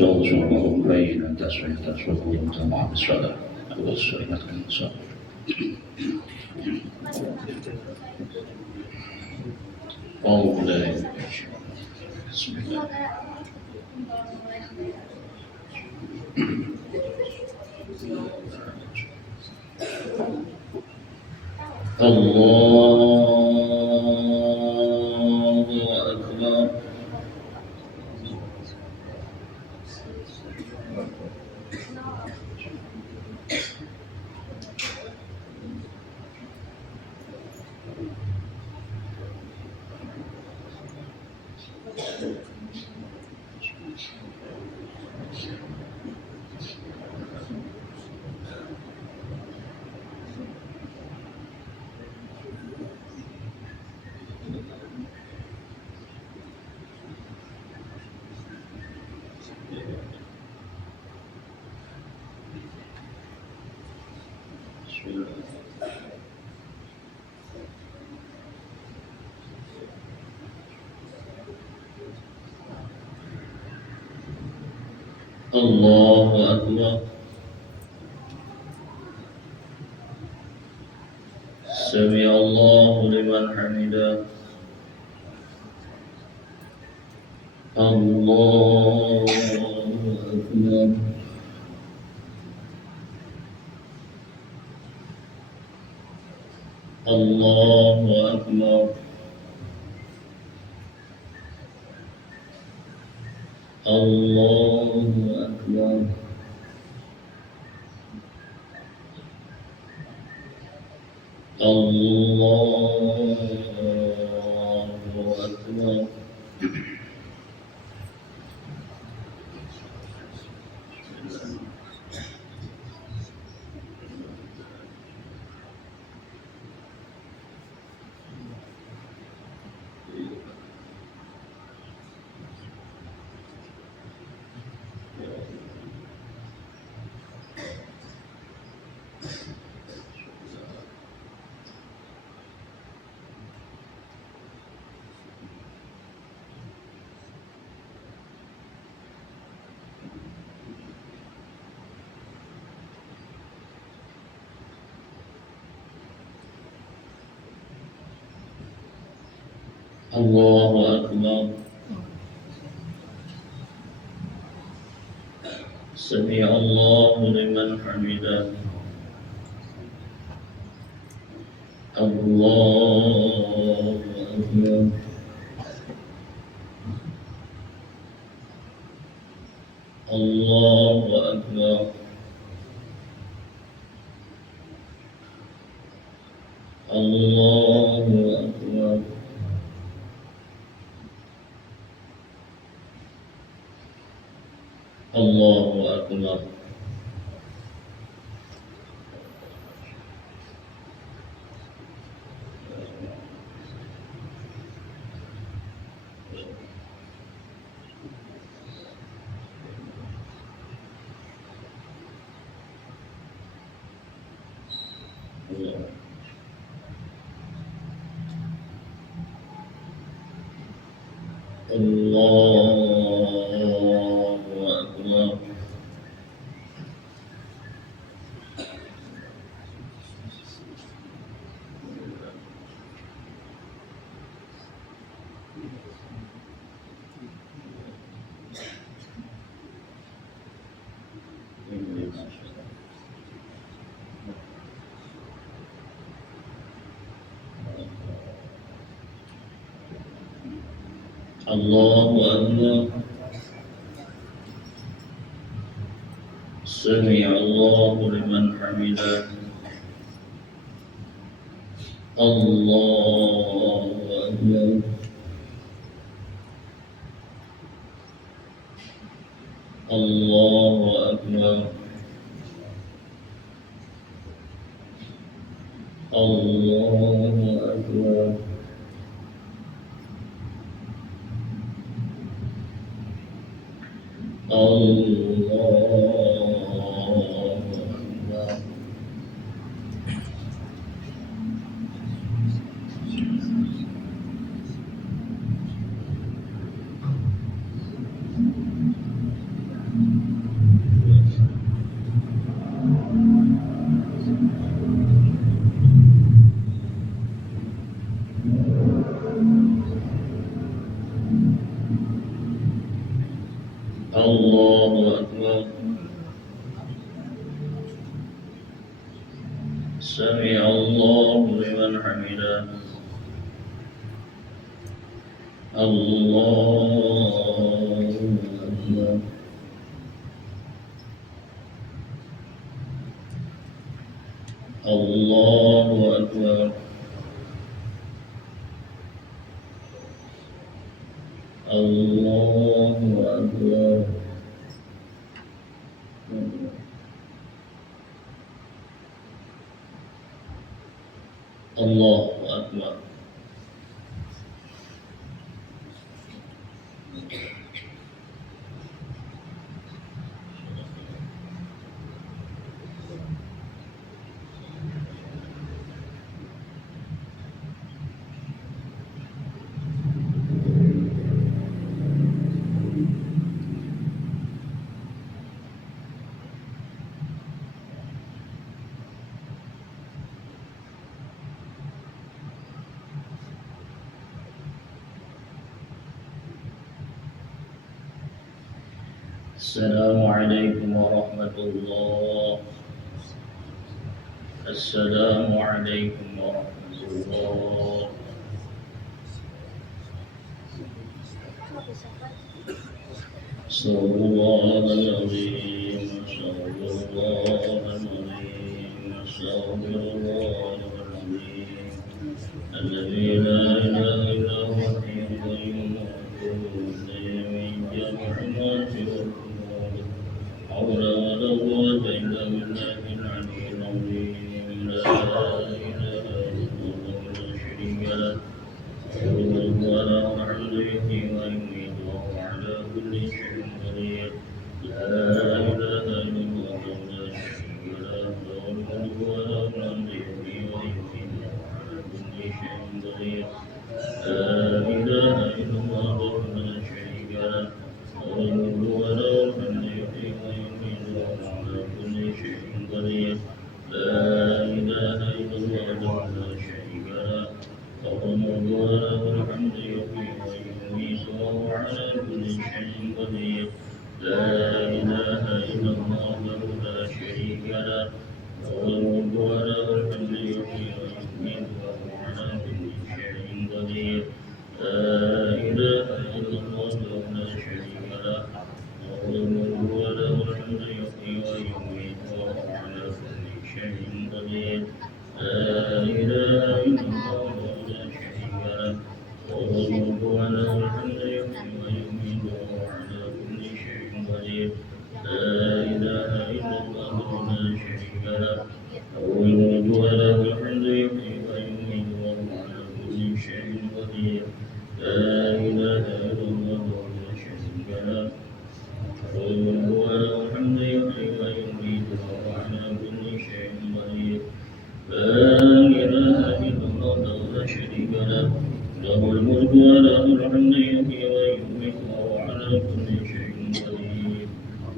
Sungguh-sungguh bayinan tasbih tasbih utama salat Allah ingatkan salat. Bismillah. Allahu Akbar. Allahu Akbar. Sami Allahu liman hamidah. Allahu Akbar. Allahu Akbar. Allahu Akbar. Allahu Akbar. Allahu Akbar. Sami Allahu liman hamidah. Allahu Akbar. Allahu Akbar. Allahu Akbar. Allahu Akbar. Allahu Akbar. الله أكبر. سمع الله لمن حمده. الله أكبر. الله أكبر. الله أكبر. الله أكبر. الله أكبر. سمع الله لمن حمده. الله أكبر. الله أكبر. الله أكبر. الله أكبر. السلام عليكم ورحمة الله. السلام عليكم ورحمة الله. صلى الله العظيم. صلى الله العظيم. صلى الله العظيم. الذي لا إله إلا هو الحي القيوم من جميع ما في حول ولا قوة إلا بالله العلي العظيم. لا إله إلا الله لا شريك له له الملك وله الحمد يحيي ويميت وهو على كل شيء قدير. لا إله إلا الله لا شريك له له الملك وله الحمد يحيي ويميت وهو على كل شيء قدير. لا إله إلا الله لا شريك له له الملك وله الحمد يحيي ويميت وهو على كل شيء قدير. لا إله إلا الله لا شريك له له الملك وله الحمد يحيي ويميت وهو على كل شيء قدير. لا إله إلا الله لا شريك له له الملك وله الحمد يحيي ويميت وهو على كل شيء قدير. لا إله إلا الله لا شريك له له الملك وله الحمد يحيي ويميت وهو على كل شيء قدير. لا إله إلا الله لا شريك له له الملك وله الحمد يحيي ويميت وهو على كل شيء قدير. لا إله إلا الله لا شريك له له الملك وله الحمد يحيي ويميت وهو على كل شيء قدير. لا إله إلا الله لا شريك له له الملك وله الحمد يحيي ويميت وهو على كل شيء قدير. لا إله إلا الله لا شريك له له الملك وله الحمد يحيي ويميت وهو على كل شيء قدير.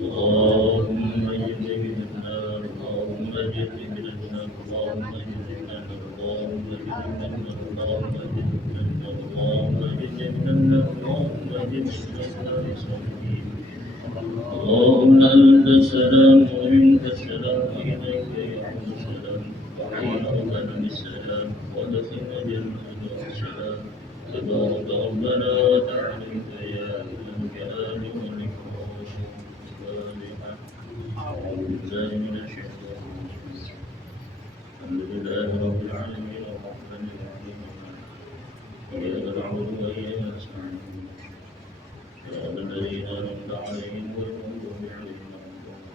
اللهم جنبنا النار. اللهم جنبنا النار. اللهم جنبنا النار. اللهم جنبنا النار. اللهم جنبنا النار. اللهم جنبنا النار. اللهم جنبنا النار صالحين. اللهم أنت السلام ومنك السلام وإليك يعود السلام. حين أغنى السلام ودخل جنة السلام. تبارك ربنا وتعاليت يا ذا الجلال والإكرام. الفاتحة. أعوذ بالله من الشيطان الرجيم. الحمد لله رب العالمين الرحمن الرحيم إياك نعبد وإياك نستعين صراط الذين أنعمت عليهم غير المغضوب عليهم ولا الضالين.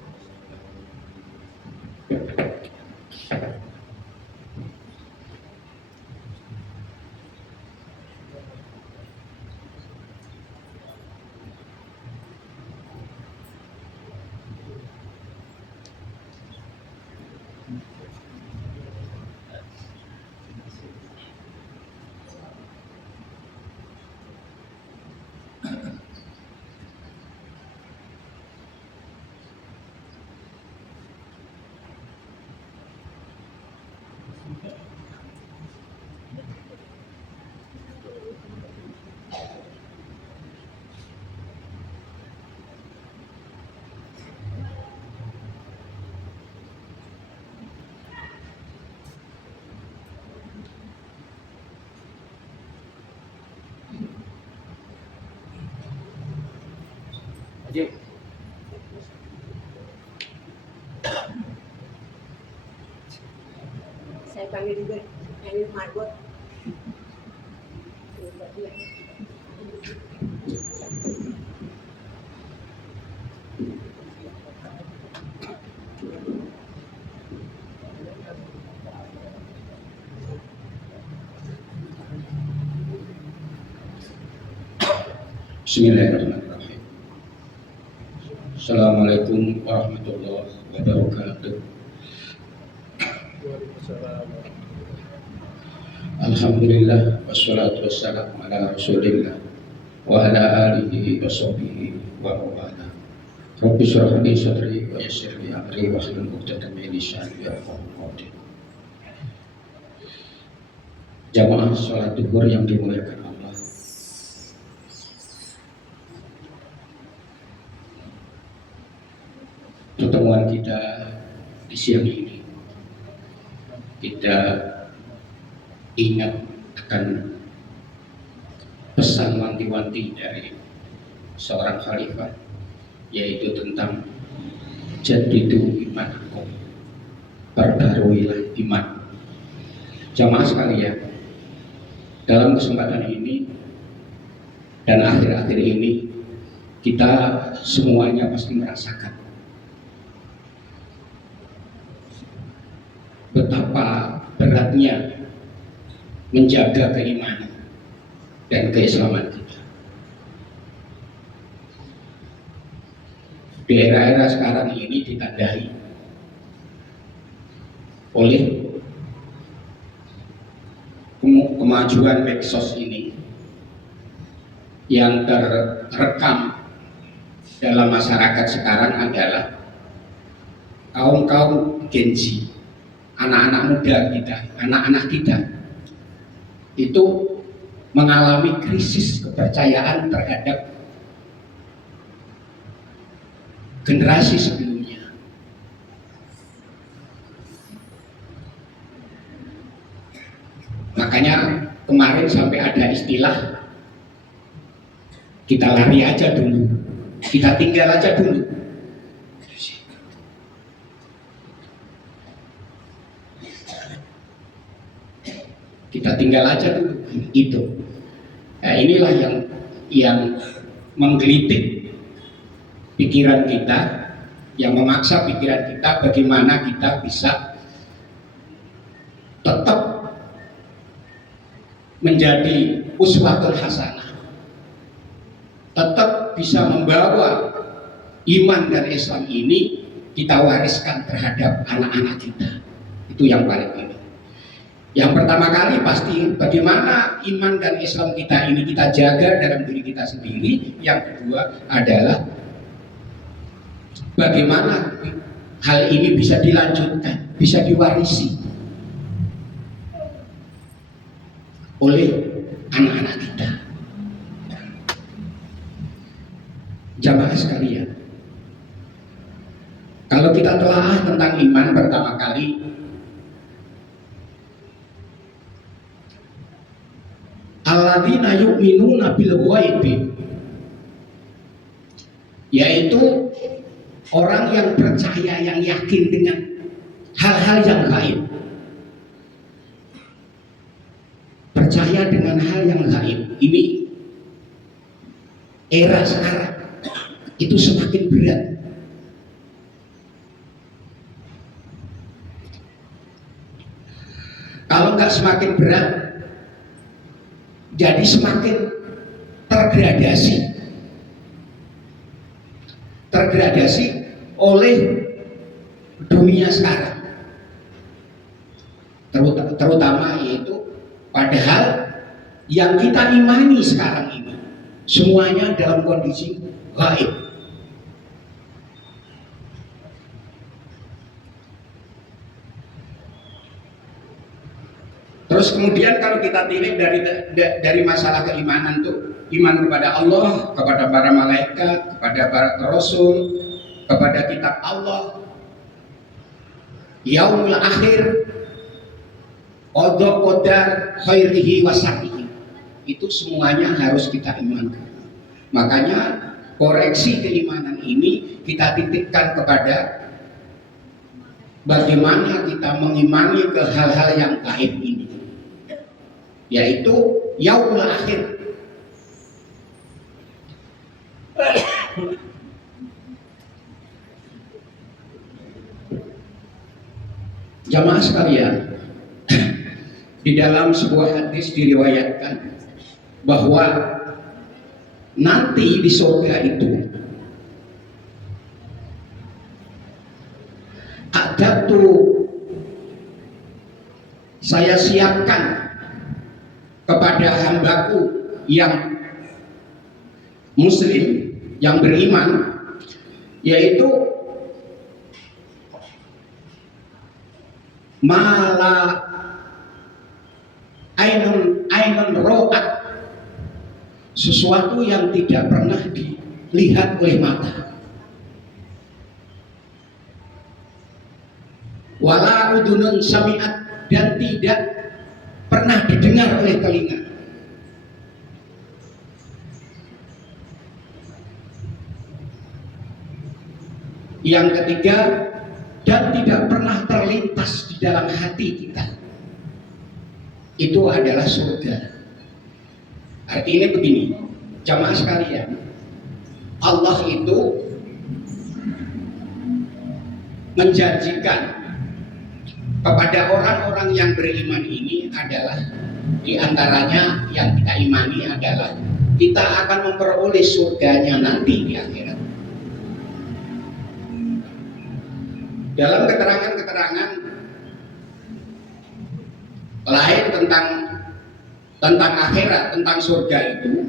Saya panggil juga Emil Marbot. Bismillahirrahmanirrahim. Assalamualaikum warahmatullahi wabarakatuh. Alhamdulillah wassalatu wassalamu ala Rasulillah wa ala alihi wa sahbihi wa mawala. Rabbi shrah li sadri wa yassir li amri wa hlul 'uqdatam min lisani yafqahu qawli. Jamaah salat zuhur yang dimuliakan Allah. Pertemuan kita di siang ini, kita ingat akan pesan wanti-wanti dari seorang khalifah, yaitu tentang jadidu imanakum, perbaruilah iman. Jamaah sekalian, dalam kesempatan ini dan akhir-akhir ini kita semuanya pasti merasakan betapa beratnya menjaga keimanan dan keislaman kita. Di era-era sekarang ini ditandai oleh kemajuan medsos ini yang terekam dalam masyarakat sekarang adalah kaum-kaum Gen Z, anak-anak muda kita, anak-anak kita itu mengalami krisis kepercayaan terhadap generasi sebelumnya. Makanya kemarin sampai ada istilah kita lari aja dulu, kita tinggal aja dulu. Kita tinggal aja dulu itu. Nah, inilah yang menggelitik pikiran kita, yang memaksa pikiran kita bagaimana kita bisa tetap menjadi uswatul hasanah, tetap bisa membawa iman dan Islam ini kita wariskan terhadap anak-anak kita. Itu yang paling penting. Yang pertama kali pasti bagaimana iman dan Islam kita ini kita jaga dalam diri kita sendiri. Yang kedua adalah bagaimana hal ini bisa dilanjutkan, bisa diwarisi oleh anak-anak kita. Jamaah sekalian, kalau kita telah tentang iman, pertama kali alladzina yu'minuna bil ghaibi, yaitu orang yang percaya, yang yakin dengan hal-hal yang gaib. Percaya dengan hal yang gaib ini era sekarang itu semakin berat. Kalau nggak semakin berat, jadi semakin tergradasi oleh dunia sekarang, terutama yaitu padahal yang kita imani sekarang ini semuanya dalam kondisi gaib. Terus kemudian kalau kita tilik dari masalah keimanan tuh, iman kepada Allah, kepada para malaikat, kepada para rasul, kepada kitab Allah, yaumul akhir, qada qadar khairihi wa syarrihi, itu semuanya harus kita imankan. Makanya koreksi keimanan ini kita titikkan kepada bagaimana kita mengimani ke hal-hal yang gaib ini, yaitu yaumul akhir. Jamaah sekalian, di dalam sebuah hadis diriwayatkan bahwa nanti di surga itu ada tuh, saya siapkan kepada hambaku yang muslim, yang beriman, yaitu mala ainun ro'at, sesuatu yang tidak pernah dilihat oleh mata, wala udunun sami'at, dan tidak pernah didengar oleh telinga. Yang ketiga, dan tidak pernah terlintas di dalam hati kita, itu adalah surga. Artinya begini, jamaah sekalian, Allah itu menjanjikan kepada orang-orang yang beriman ini adalah, di antaranya yang kita imani adalah kita akan memperoleh surganya nanti di akhirat. Dalam keterangan-keterangan lain tentang akhirat, tentang surga itu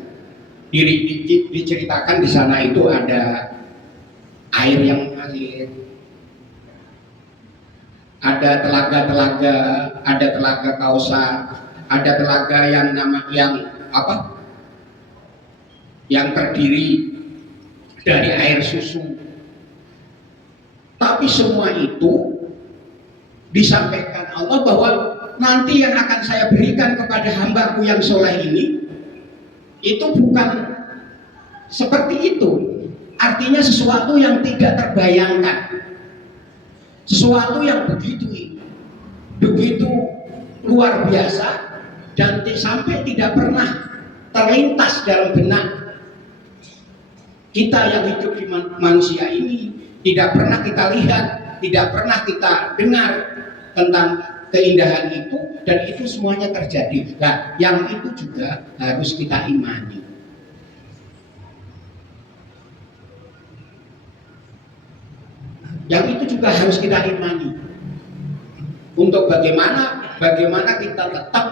diceritakan di sana itu ada air yang mengalir, ada telaga-telaga, ada telaga Kausar, ada telaga yang terdiri dari air susu. Tapi semua itu disampaikan Allah bahwa nanti yang akan saya berikan kepada hambaku yang soleh ini itu bukan seperti itu. Artinya sesuatu yang tidak terbayangkan, sesuatu yang begitu luar biasa dan sampai tidak pernah terlintas dalam benak kita yang hidup di manusia ini. Tidak pernah kita lihat, tidak pernah kita dengar tentang keindahan itu, dan itu semuanya terjadi. Nah, yang itu juga harus kita imani. Yang itu juga harus kita imani. Untuk bagaimana kita tetap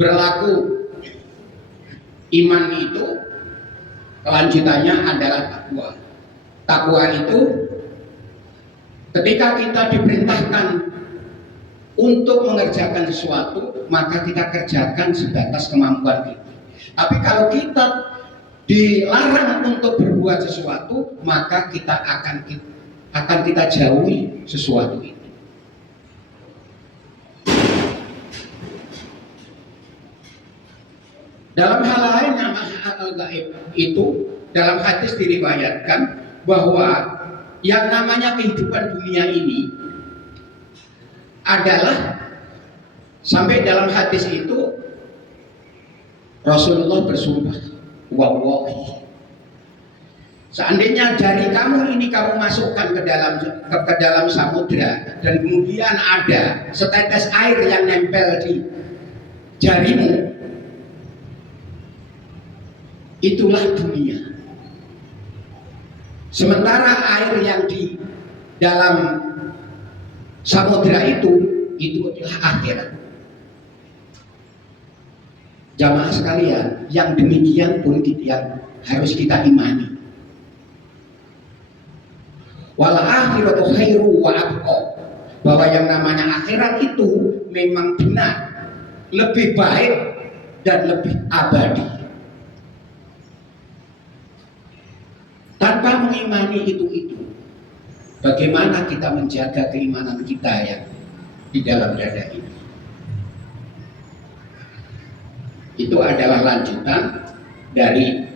berlaku iman itu, kelanjutannya adalah takwa. Takwa itu ketika kita diperintahkan untuk mengerjakan sesuatu, maka kita kerjakan sebatas kemampuan kita. Tapi kalau kita dilarang untuk berbuat sesuatu, maka kita akan kita jauhi sesuatu itu. Dalam hal lain nama al-gaib itu dalam hadis diriwayatkan bahwa yang namanya kehidupan dunia ini adalah, sampai dalam hadis itu Rasulullah bersumpah, wallahi, seandainya jari kamu ini kamu masukkan ke dalam samudra dan kemudian ada setetes air yang nempel di jarimu, itulah dunia. Sementara air yang di dalam samudra itu adalah akhirat. Jamaah sekalian, yang demikian pun yang harus kita imani. Wal akhiratu khairu wa abqa, bahwa yang namanya akhirat itu memang benar, lebih baik dan lebih abadi. Tanpa mengimani itu, bagaimana kita menjaga keimanan kita yang di dalam dada ini? Itu adalah lanjutan dari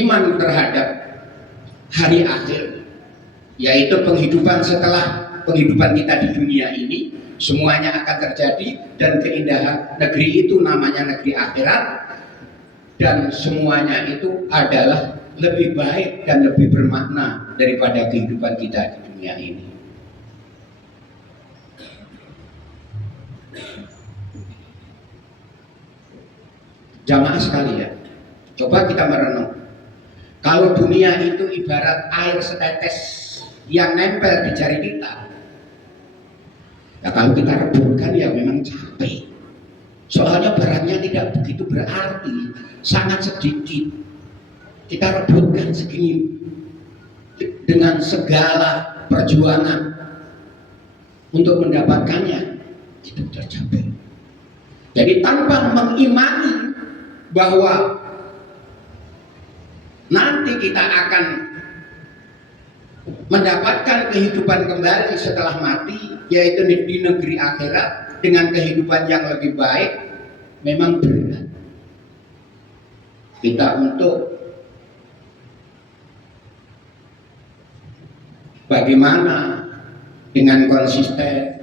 iman terhadap hari akhir, yaitu penghidupan setelah penghidupan kita di dunia ini, semuanya akan terjadi, dan keindahan negeri itu namanya negeri akhirat, dan semuanya itu adalah lebih baik dan lebih bermakna daripada kehidupan kita di dunia ini. Jamaah sekalian, coba kita merenung. Kalau dunia itu ibarat air setetes yang nempel di jari kita, ya kalau kita rebutkan ya memang capek. Soalnya barangnya tidak begitu berarti, sangat sedikit. Kita rebutkan segini dengan segala perjuangan untuk mendapatkannya, itu sudah capek. Jadi tanpa mengimani bahwa nanti kita akan mendapatkan kehidupan kembali setelah mati, yaitu di negeri akhirat dengan kehidupan yang lebih baik, memang berat kita untuk bagaimana dengan konsisten.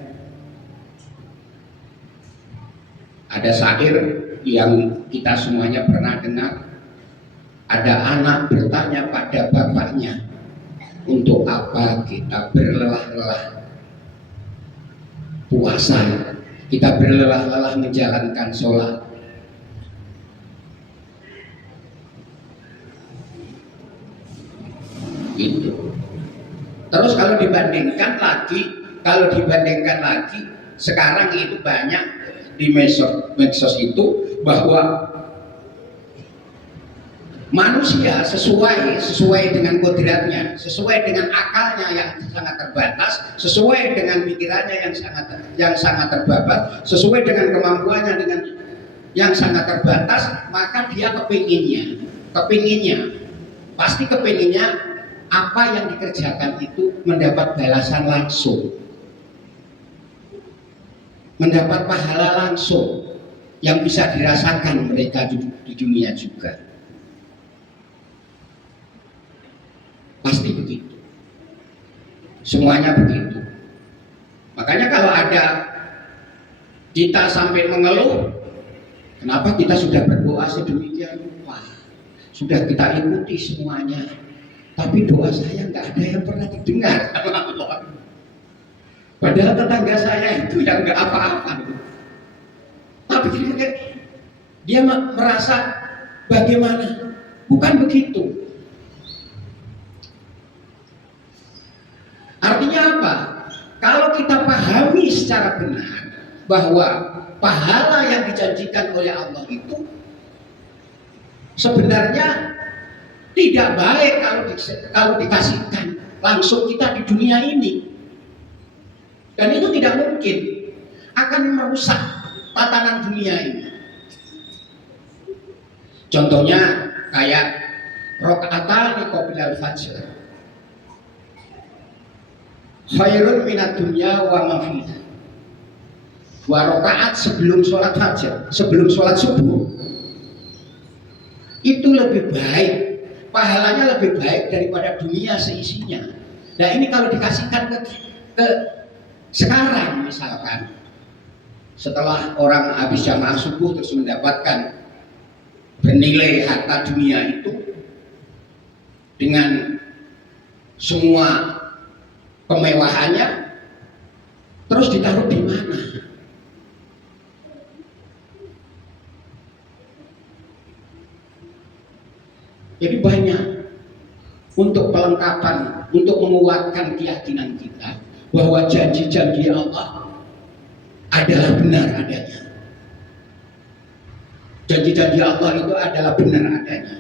Ada syair yang kita semuanya pernah dengar, ada anak bertanya pada bapaknya, untuk apa kita berlelah-lelah puasa, kita berlelah-lelah menjalankan sholat. Itu. Terus kalau dibandingkan lagi, sekarang itu banyak di medsos itu bahwa manusia sesuai dengan kodratnya, sesuai dengan akalnya yang sangat terbatas, sesuai dengan pikirannya yang sangat terbatas, sesuai dengan kemampuannya yang sangat terbatas, maka dia pasti kepinginnya apa yang dikerjakan itu mendapat balasan langsung, mendapat pahala langsung yang bisa dirasakan mereka di dunia juga. Pasti begitu, semuanya begitu. Makanya kalau ada kita sampai mengeluh, kenapa kita sudah berdoa sedemikian rupa, sudah kita ikuti semuanya, tapi doa saya nggak ada yang pernah didengar. Padahal tetangga saya itu yang nggak apa-apa, tapi dia merasa bagaimana? Bukan begitu. Artinya apa? Kalau kita pahami secara benar bahwa pahala yang dijanjikan oleh Allah itu sebenarnya tidak baik kalau dikasihkan langsung kita di dunia ini, dan itu tidak mungkin, akan merusak tatanan dunia ini. Contohnya kayak rakaatan qoblal fajr, khairun minad dunya wa ma fiha. 2 rakaat sebelum sholat fajar, sebelum sholat subuh, itu lebih baik, pahalanya lebih baik daripada dunia seisinya. Nah ini kalau dikasihkan ke sekarang misalkan, setelah orang habis jamaah subuh terus mendapatkan bernilai harta dunia itu dengan semua kemewahannya, terus ditaruh di mana? Jadi banyak untuk pelengkapan, untuk menguatkan keyakinan kita bahwa janji-janji Allah adalah benar adanya. Janji-janji Allah itu adalah benar adanya.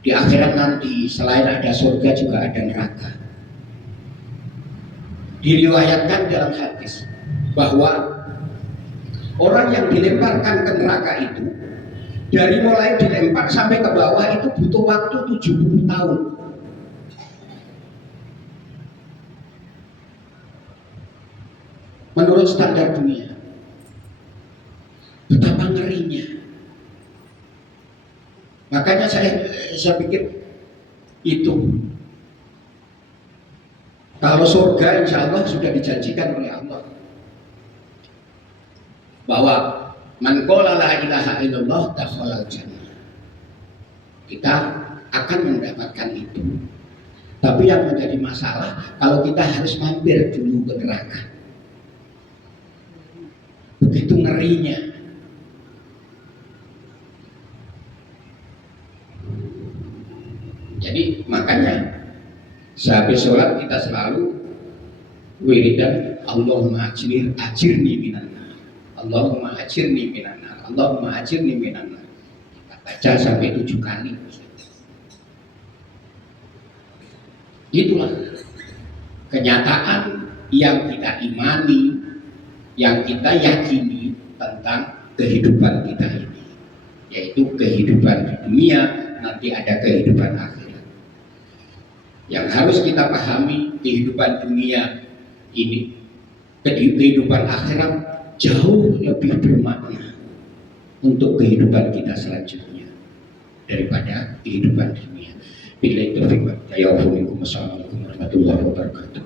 Di akhirat nanti selain ada surga juga ada neraka. Diriwayatkan dalam hadis bahwa orang yang dilemparkan ke neraka itu, dari mulai dilempar sampai ke bawah itu butuh waktu 70 tahun. Menurut standar dunia. Betapa ngerinya. Makanya saya pikir itu, kalau surga insya Allah sudah dijanjikan oleh Allah bahwa man qala la ilaha illallah dakhalal jannah, kita akan mendapatkan itu. Tapi yang menjadi masalah kalau kita harus mampir dulu ke neraka, begitu ngerinya. Jadi makanya sehabis sholat kita selalu wiridan Allahumma ajirni minan nar, Allahumma ajirni minan nar, Allahumma ajirni minan nar. Kita baca sampai 7 kali. Itulah kenyataan yang kita imani, yang kita yakini tentang kehidupan kita ini, yaitu kehidupan di dunia, nanti ada kehidupan akhirat. Yang harus kita pahami, kehidupan dunia ini, kehidupan akhirat jauh lebih bermakna untuk kehidupan kita selanjutnya daripada kehidupan dunia. Bila itu, assalamualaikum warahmatullahi wabarakatuh.